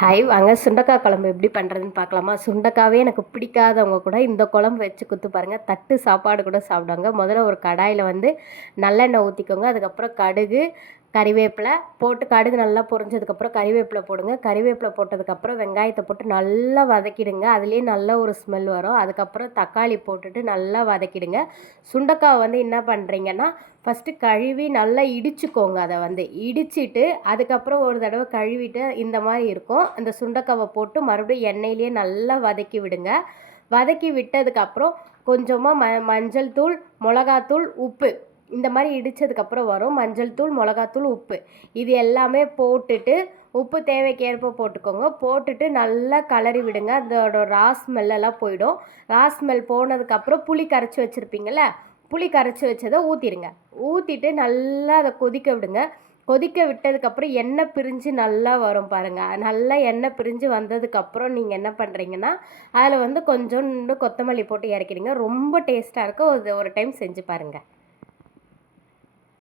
Hi வாங்க சுண்டக்காய் குழம்பு எப்படி பண்ணுறதுன்னு பார்க்கலாமா. சுண்டக்காவே எனக்கு பிடிக்காதவங்க கூட இந்த குழம்பு வச்சு குத்து பாருங்கள், தட்டு சாப்பாடு கூட சாப்பிடுவாங்க. முதல்ல ஒரு கடாயில் வந்து நல்லெண்ணெய் ஊற்றிக்கோங்க. அதுக்கப்புறம் கடுகு கறிவேப்பிலை போட்டு, கடுகு நல்லா பொரிஞ்சதுக்கப்புறம் கறிவேப்பிலை போடுங்க. கறிவேப்பிலை போட்டதுக்கப்புறம் வெங்காயத்தை போட்டு நல்லா வதக்கிடுங்க. அதுலேயே நல்ல ஒரு ஸ்மெல் வரும். அதுக்கப்புறம் தக்காளி போட்டுட்டு நல்லா வதக்கிடுங்க. சுண்டக்காய் வந்து என்ன பண்ணுறீங்கன்னா, ஃபஸ்ட்டு கழுவி நல்லா இடிச்சுக்கோங்க. அதை வந்து இடிச்சிட்டு அதுக்கப்புறம் ஒரு தடவை கழுவிட்டு இந்த மாதிரி இருக்கும். அந்த சுண்டக்காவை போட்டு மறுபடியும் எண்ணெயிலேயே நல்லா வதக்கி விடுங்க. வதக்கி விட்டதுக்கப்புறம் கொஞ்சமாக மஞ்சள் தூள், மிளகாத்தூள், உப்பு இந்த மாதிரி இடித்ததுக்கப்புறம் வரும். மஞ்சள் தூள், மிளகாத்தூள், உப்பு இது எல்லாமே போட்டுட்டு, உப்பு தேவைக்கேற்ப போட்டுக்கோங்க. போட்டுட்டு நல்லா கிளறி விடுங்க. அதோட ரா ஸ்மெல்லாம் போயிடும். ரா ஸ்மெல் போனதுக்கப்புறம் புளி கரைச்சி வச்சுருப்பீங்கள, புளி கரைச்சி வச்சதை ஊற்றிடுங்க. ஊற்றிட்டு நல்லா அதை கொதிக்க விடுங்க. கொதிக்க விட்டதுக்கப்புறம் எண்ணெய் பிரிஞ்சு நல்லா வரும் பாருங்கள். நல்லா எண்ணெய் பிரிஞ்சு வந்ததுக்கப்புறம் நீங்கள் என்ன பண்ணுறீங்கன்னா, அதில் வந்து கொஞ்சோண்டு கொத்தமல்லி போட்டு இறக்கிடுங்க. ரொம்ப டேஸ்ட்டாக இருக்கும். ஒரு டைம் செஞ்சு பாருங்கள்.